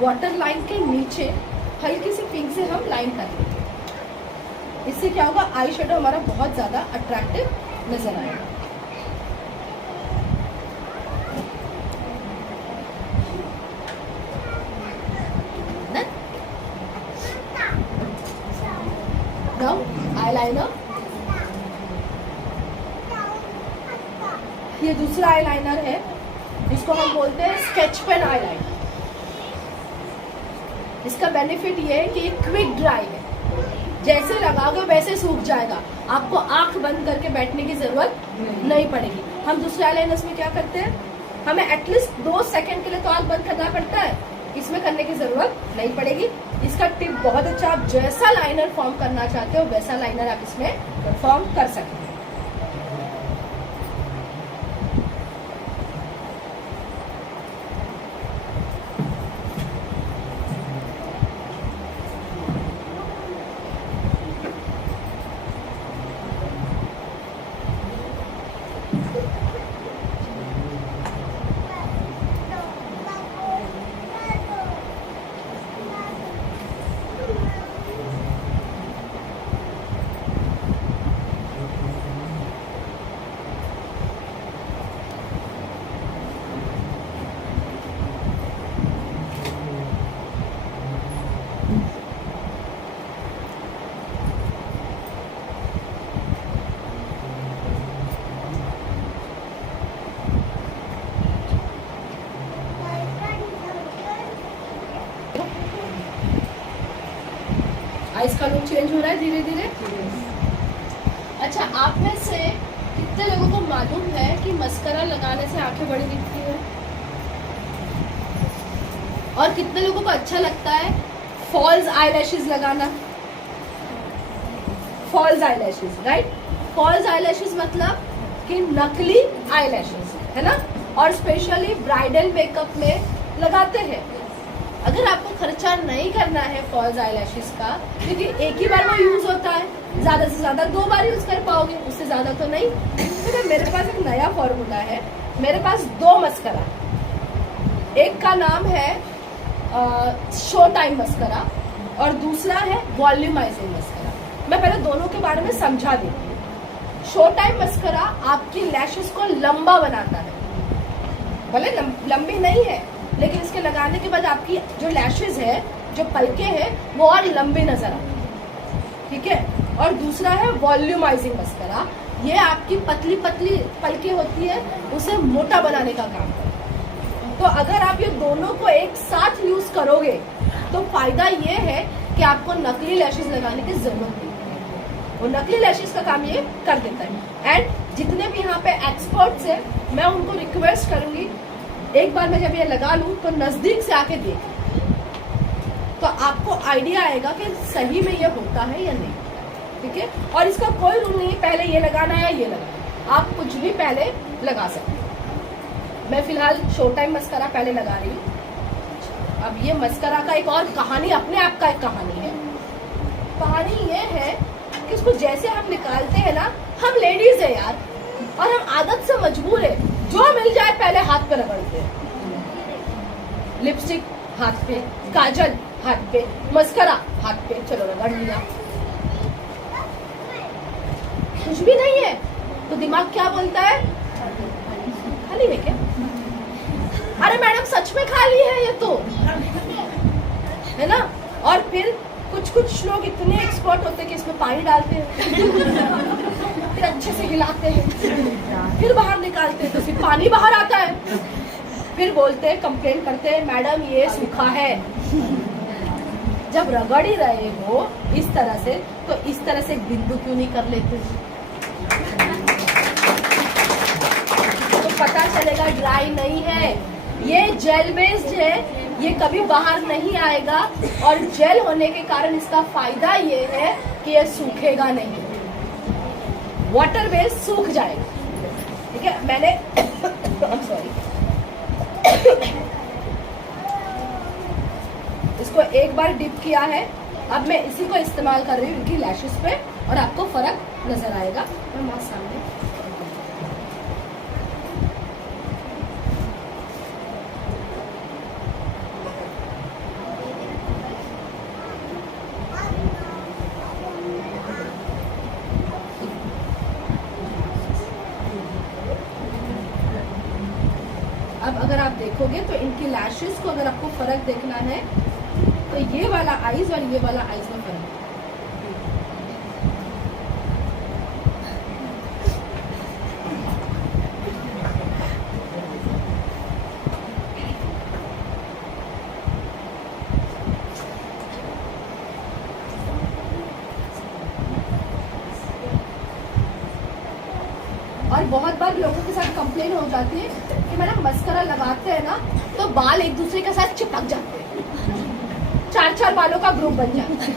वाटर लाइन के नीचे हल्की सी पिंक से हम लाइन कर लेंगे। इससे क्या होगा, आई शेडो हमारा बहुत ज्यादा अट्रैक्टिव नजर आएगा। नाउ आईलाइनर, ये दूसरा आईलाइनर है जिसको हम बोलते हैं स्केच पेन आईलाइनर। इसका बेनिफिट ये है कि ये क्विक ड्राई है, जैसे लगाओगे वैसे सूख जाएगा, आपको आंख बंद करके बैठने की जरूरत नहीं पड़ेगी। हम दूसरे आईलाइनर्स में क्या करते हैं, हमें एटलीस्ट 2 सेकंड के लिए तो आंख बंद करना पड़ता है, इसमें करने की जरूरत नहीं पड़ेगी। इसका टिप बहुत अच्छा, आप जैसा लाइनर फॉर्म करना चाहते हो वैसा लाइनर आप इसमें फॉर्म कर सकते हैं। आइस का लुक चेंज हो रहा है धीरे धीरे। अच्छा, आप में से कितने लोगों को मालूम है कि मस्करा लगाने से आंखें बड़ी दिखती है? और कितने लोगों को अच्छा लगता है फॉल्स आईलैशेस लगाना, false eyelashes, right. False eyelashes मतलब कि नकली आईलैशेस, है ना, और स्पेशली ब्राइडल मेकअप में लगाते हैं। अगर आपको खर्चा नहीं करना है फॉल्स आईलैशेस का, क्योंकि एक ही बार वो यूज होता है, ज्यादा से ज्यादा 2 बार यूज कर पाओगे, उससे ज्यादा तो नहीं। तो मेरे पास एक नया फॉर्मूला है, मेरे पास 2 मस्करा, एक का नाम है शो टाइम मस्करा और दूसरा है वॉल्यूमाइजिंग मस्करा। मैं पहले दोनों के बारे में समझा देती हूँ। शो टाइम मस्करा आपकी लैशेस को लंबा बनाता है, भले लंबी नहीं है, लेकिन इसके लगाने के बाद आपकी जो लैशेस है, जो पलके हैं, वो और लंबी नजर आती है, ठीक है। और दूसरा है वॉल्यूमाइजिंग मस्करा, ये आपकी पतली पतली पलके होती है, उसे मोटा बनाने का काम करता है। तो अगर आप ये दोनों को एक साथ यूज करोगे तो फायदा ये है कि आपको नकली लैशेस लगाने की जरूरत नहीं है, वो नकली लैशेस का काम ये कर देता है। एंड जितने भी यहाँ पे एक्सपर्ट्स हैं, मैं उनको रिक्वेस्ट करूंगी, एक बार मैं जब ये लगा लूं तो नजदीक से आके देख, तो आपको आइडिया आएगा कि सही में ये होता है या नहीं, ठीक है। और इसका कोई रूल नहीं पहले ये लगाना है या ये लगाना, आप कुछ भी पहले लगा सकते हैं। मैं फिलहाल शो टाइम मस्करा पहले लगा रही हूँ। अब ये मस्करा का एक और कहानी, अपने आप का एक कहानी है। कहानी ये है कि इसको जैसे हम निकालते हैं ना, हम लेडीज है यार, और हम आदत से मजबूर है, जो मिल जाए पहले हाथ पे रगड़ते हैं। लिपस्टिक हाथ पे, काजल हाथ पे, मस्करा हाथ पे, चलो रगड़ लिया, कुछ भी नहीं है तो दिमाग क्या बोलता है, खाली है क्या? अरे मैडम सच में खाली है ये तो, है ना। और फिर कुछ लोग इतने एक्सपर्ट होते हैं कि इसमें पानी डालते हैं, फिर अच्छे से हिलाते हैं, फिर बाहर निकालते हैं तो फिर पानी बाहर आता है, फिर बोलते हैं, कंप्लेन करते हैं, मैडम ये सूखा है। जब रगड़ ही रहे हो इस तरह से, तो इस तरह से एक बिंदु क्यों नहीं कर लेते, तो पता चलेगा ड्राई नहीं है, ये जेल बेस्ड है, ये कभी बाहर नहीं आएगा। और जेल होने के कारण इसका फायदा ये है कि ये सूखेगा नहीं, वाटर बेस्ड सूख जाएगा, ठीक है। मैंने सॉरी इसको एक बार डिप किया है, अब मैं इसी को इस्तेमाल कर रही हूँ इनकी लैशेस पे, और आपको फर्क नजर आएगा। मैं मास्क सामने, अब अगर आप देखोगे तो इनकी लैशेस को अगर आपको फर्क देखना है तो ये वाला आईज और ये वाला आईज में फर्क है। और बहुत बार लोगों के साथ कंप्लेन हो जाती है कि मैडम मस्करा लगाते हैं ना तो बाल एक दूसरे के साथ चिपक जाते हैं, 4-4 बालों का ग्रुप बन जाता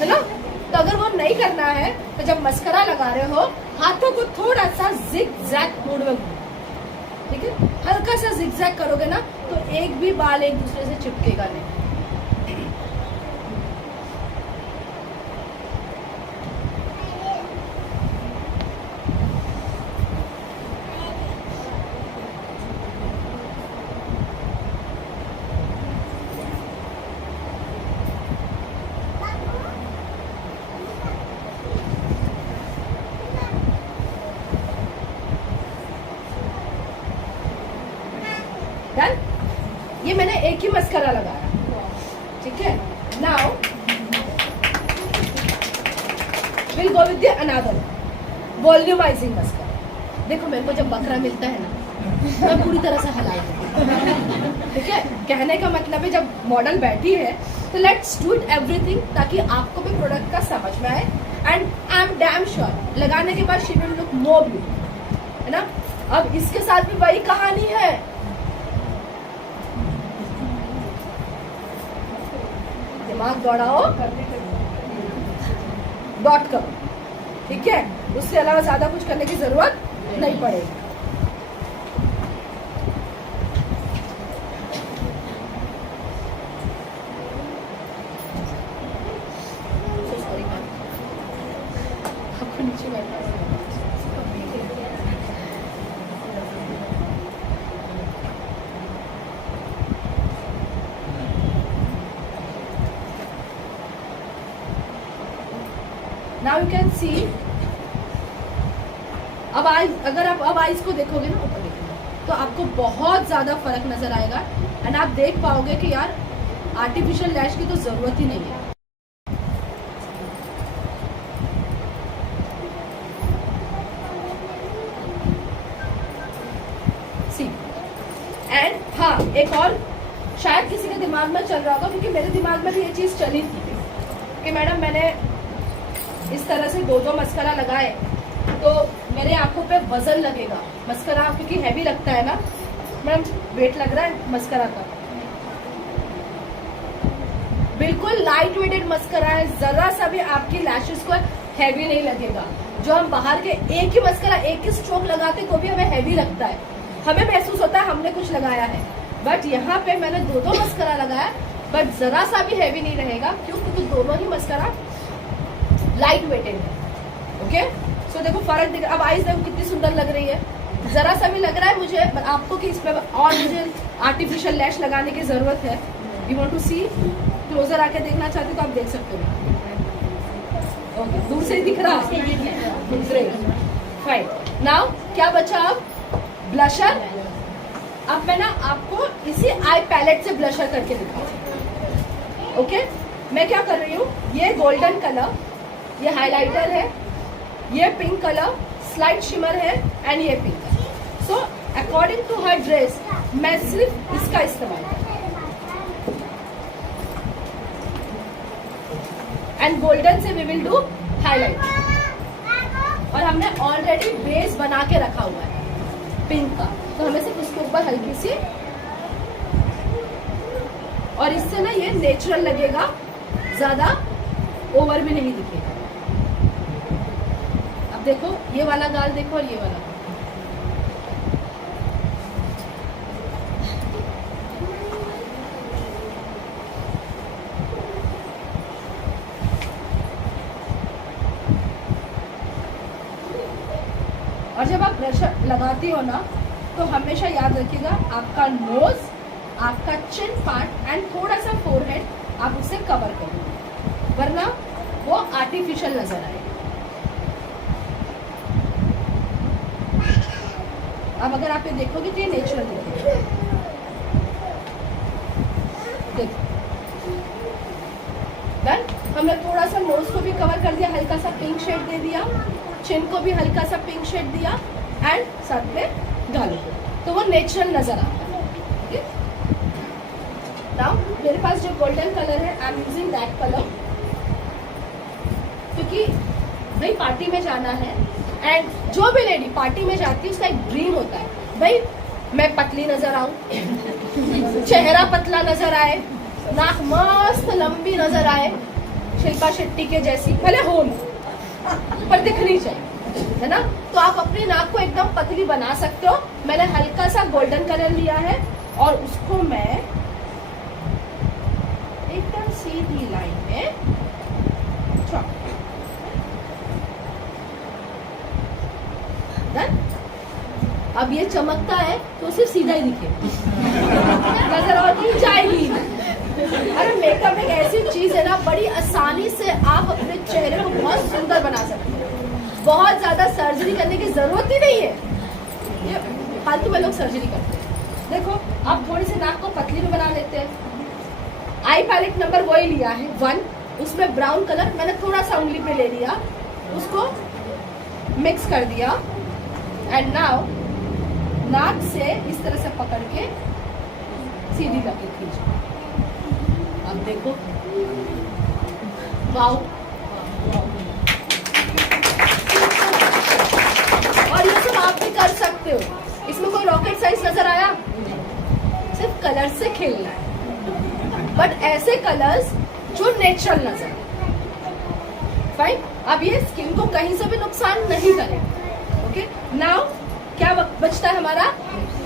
है ना। तो अगर वो नहीं करना है तो जब मस्करा लगा रहे हो, हाथों को थोड़ा सा जिग जैग मोड में, ठीक है, हल्का सा जिग जैग करोगे ना तो एक भी बाल एक दूसरे से चिपकेगा नहीं। डन। ये मैंने एक ही मस्करा लगाया, ठीक है। Now will go with the another volumising mascara. देखो मेरे को जब बकरा मिलता है ना, मैं पूरी तरह से हिला देती हूँ, ठीक है। कहने का मतलब है जब मॉडल बैठी है तो लेट्स डू इट एवरीथिंग, ताकि आपको भी प्रोडक्ट का समझ में आए। And I am damn sure लगाने के बाद she will look more beautiful, है ना। अब इसके साथ भी वही कहानी है, दिमाग दौड़ाओ डॉट करो, ठीक है। उसके अलावा ज्यादा कुछ करने की जरूरत नहीं पड़ेगी। आपको नीचे बैठना है। Now you can see, अब आइज, अगर आप अब आइज को देखोगे ना, ऊपर देखोगे तो आपको बहुत ज्यादा फर्क नजर आएगा एंड आप देख पाओगे कि यार आर्टिफिशियल लैश की तो जरूरत ही नहीं है। सी एंड हाँ, एक और शायद किसी के दिमाग में चल रहा होगा, क्योंकि मेरे दिमाग में भी ये चीज चली थी कि मैडम मैंने इस तरह से दो मस्करा लगाए तो मेरे आंखों पे वजन लगेगा। मस्करा क्योंकि हैवी लगता है ना मैम, वेट लग रहा है मस्करा का। बिल्कुल लाइट वेटेड मस्करा है, जरा सा भी आपकी लैशेस को हैवी नहीं लगेगा। जो हम बाहर के एक ही मस्करा, एक ही स्ट्रोक लगाते तो भी हमें हैवी लगता है, हमें महसूस होता है हमने कुछ लगाया है। बट यहाँ पे मैंने दो मस्करा लगाया, बट जरा सा भी हैवी नहीं रहेगा। क्यों? क्योंकि दोनों ही मस्करा लाइट वेटेड है। ओके, सो देखो फर्क दिख। अब आईज देखो कितनी सुंदर लग रही है, जरा सा भी लग रहा है मुझे आपको कि इसमें और मुझे आर्टिफिशियल लैश लगाने की जरूरत है। You want to see, closer आके देखना चाहते तो आप देख सकते हो। ओके, दूर से ही दिख रहा है। Great, fine. नाउ क्या बचा? अब ब्लशर। अब मैं ना आपको इसी आई पैलेट से ब्लशर करके दिखाऊं। ओके, मैं क्या कर रही हूँ, ये गोल्डन कलर, ये हाइलाइटर है, ये पिंक कलर स्लाइट शिमर है एंड ये पिंक। सो अकॉर्डिंग टू हर ड्रेस मैं सिर्फ इसका इस्तेमाल करूँ। एंड गोल्डन से वी विल डू हाईलाइट। और हमने ऑलरेडी बेस बना के रखा हुआ है पिंक का, तो हमें सिर्फ उसके ऊपर हल्की सी, और इससे ना ये नेचुरल लगेगा, ज्यादा ओवर भी नहीं दिखेगा। अब देखो ये वाला गाल देखो और ये वाला। और जब आप ब्रशर लगाती हो ना तो हमेशा याद रखिएगा आपका नोज, आपका चिन पार्ट एंड थोड़ा सा फोरहेड आप उसे कवर करो, वरना वो आर्टिफिशियल नजर आएगा। अब अगर आप ये देखोगे तो ये नेचुरल दिखेगा। देखो डन। हमने थोड़ा सा नोज को भी कवर कर दिया, हल्का सा पिंक शेड दे दिया, चिन को भी हल्का सा पिंक शेड दिया एंड साथ में गालों को, तो वो नेचुरल नजर आता है। नाउ मेरे पास जो गोल्डन कलर है, I am using that colour, क्योंकि भाई पार्टी में जाना है एंड जो भी लेडी पार्टी में जाती है उसका एक ड्रीम होता है, भाई मैं पतली नजर आऊं, चेहरा पतला नजर आए, नाक मस्त लंबी नजर आए, शिल्पा शेट्टी के जैसी भले हो पर दिखनी चाहिए, है ना। तो आप अपनी नाक को एकदम पतली बना सकते हो। मैंने हल्का सा गोल्डन कलर लिया है और उसको मैं एकदम सीधी लाइन में डन। अब ये चमकता है तो सिर्फ सीधा ही दिखे, नजर और नहीं जाएगी। अरे मेकअप एक ऐसी चीज है ना, बड़ी आसानी से आप अपने चेहरे को बहुत सुंदर बना सकते हो। बहुत ज्यादा सर्जरी करने की जरूरत ही नहीं है, ये फालतू में लोग सर्जरी करते हैं। देखो आप थोड़ी सी नाक को पतली में बना लेते हैं। आई पैलेट नंबर वही लिया है 1, उसमें ब्राउन कलर मैंने थोड़ा सा उंगली पे ले लिया, उसको मिक्स कर दिया एंड नाउ नाक से इस तरह से पकड़ के सीधी लकीर खींचो। अब देखो वाओ, और ये सब आप भी कर सकते हो, इसमें कोई रॉकेट साइंस नजर आया? सिर्फ कलर से खेलना है, बट ऐसे कलर्स जो नेचुरल नजर फाइन। अब ये स्किन को कहीं से भी नुकसान नहीं करेगा। ओके, नाउ क्या बचता है हमारा?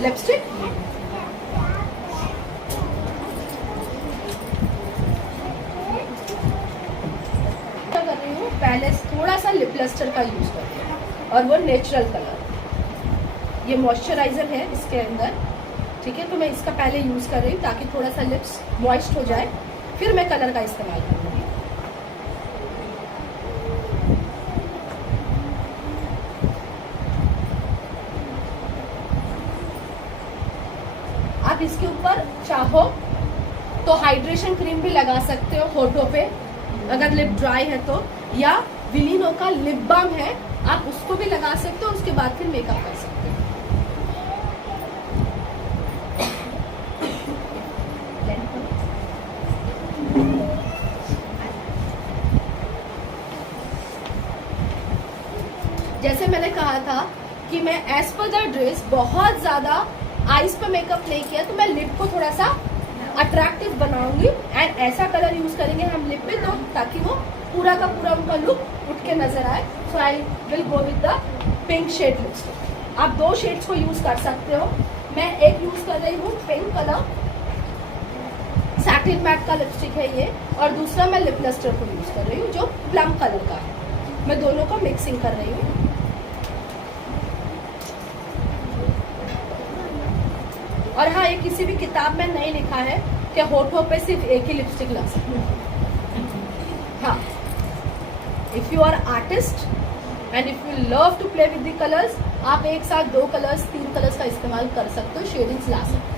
लिपस्टिक। क्या कर रही हूँ, पहले थोड़ा सा लिप लस्टर का यूज कर रही हूँ और वो नेचुरल कलर, ये मॉइस्चराइजर है इसके अंदर, ठीक है। तो मैं इसका पहले यूज कर रही हूँ ताकि थोड़ा सा लिप्स मॉइस्ट हो जाए, फिर मैं कलर का इस्तेमाल करूँगी। आप इसके ऊपर चाहो तो हाइड्रेशन क्रीम भी लगा सकते हो होठों पे, अगर लिप ड्राई है तो, या विलिनो का लिप बाम है आप उसको भी लगा सकते हो, उसके बाद फिर मेकअप कर सकते हो। जैसे मैंने कहा था कि मैं एज पर द ड्रेस बहुत ज्यादा आईज पे मेकअप नहीं किया, तो मैं लिप को थोड़ा सा अट्रैक्टिव बनाऊंगी एंड ऐसा कलर यूज करेंगे हम लिप पे, तो ताकि वो पूरा का पूरा उनका लुक उठ के नजर आए। So I will go with the pink shade lipstick. आप दो शेड्स को यूज कर सकते हो। मैं एक यूज कर रही हूँ पिंक कलर, सैटिन मैट का लिपस्टिक है ये, और दूसरा मैं लिप लस्टर को यूज कर रही हूँ जो प्लम कलर का है। मैं दोनों को मिक्सिंग कर रही हूँ। और हाँ, ये किसी भी किताब में नहीं लिखा है कि होठों पे सिर्फ एक ही लिपस्टिक लगा सकते हैं। हाँ, if you are artist and if you love to play with the colours, आप एक साथ 2 कलर्स 3 कलर्स का इस्तेमाल कर सकते हो, शेडिंग्स ला सकते हो।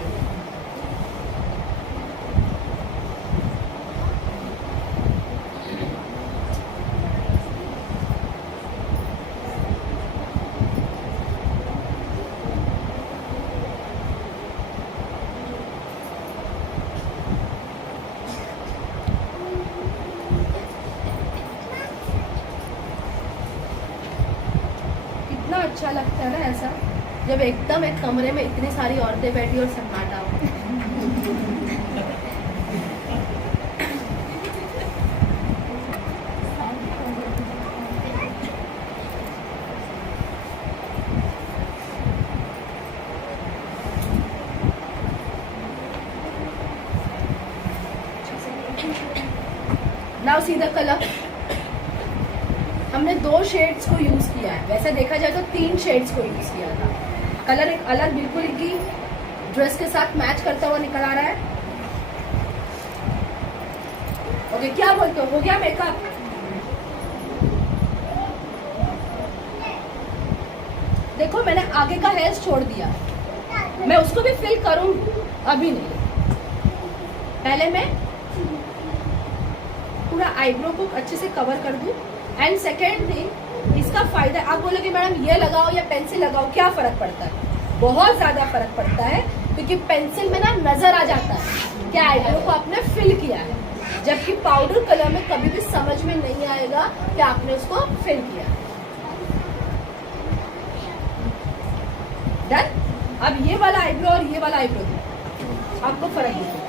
कितना अच्छा लगता है ना ऐसा, जब एकदम एक कमरे में इतनी सारी औरतें बैठी और सन्नाटा हो। Now see the colour. हमने 2 शेड्स को यूज किया है, वैसे देखा जाए तो 3 शेड्स को यूज किया था। कलर एक अलग बिल्कुल इनकी ड्रेस के साथ मैच करता हुआ निकल आ रहा है। ओके, क्या बोलते हो गया मेकअप? देखो मैंने आगे का हेयर छोड़ दिया, मैं उसको भी फिल करूंगी, अभी नहीं। पहले मैं पूरा आईब्रो को अच्छे से कवर कर दूं। एंड सेकेंड थिंग, इसका फायदा, आप बोलोगे मैडम ये लगाओ या पेंसिल लगाओ, क्या फर्क पड़ता है? बहुत ज्यादा फर्क पड़ता है, क्योंकि पेंसिल में ना नजर आ जाता है कि आईब्रो को आपने फिल किया है, जबकि पाउडर कलर में कभी भी समझ में नहीं आएगा कि आपने उसको फिल किया है। डन। अब ये वाला आईब्रो और ये वाला आईब्रो आपको फर्क दिखेगा।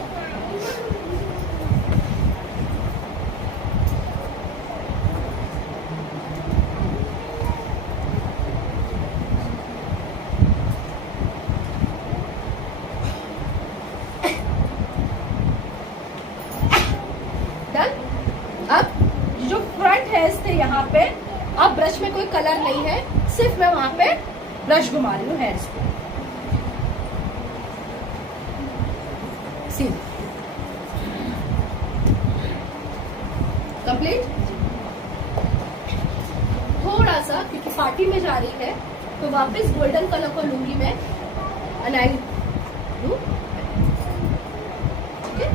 अब जो फ्रंट हेयर्स थे यहाँ पे, अब ब्रश में कोई कलर नहीं है, सिर्फ मैं वहां पे ब्रश घुमा रही हूँ हेयर्स को। सीधे कंप्लीट। थोड़ा सा क्योंकि पार्टी में जा रही है तो वापस गोल्डन कलर को लूंगी मैं, एंड आई डू। ओके,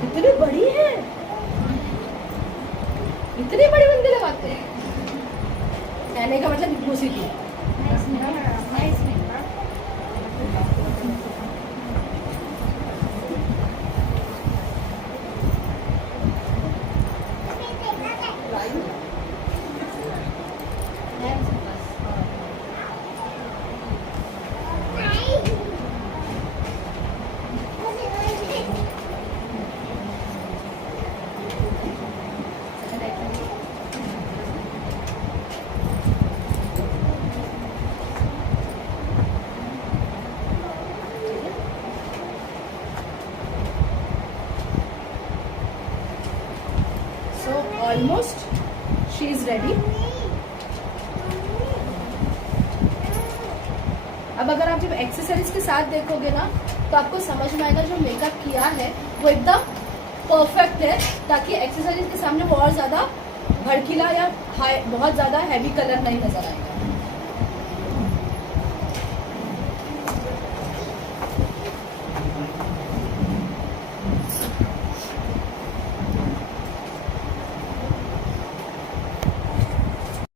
कितनी बड़ी है। So almost she is ready. अब अगर आप जब एक्सेसरीज के साथ देखोगे ना तो आपको समझ में आएगा जो मेकअप किया है वो एकदम परफेक्ट है, ताकि एक्सेसरीज के सामने वो और ज्यादा भड़कीला या हाई बहुत ज्यादा हैवी कलर नहीं नजर आएगा।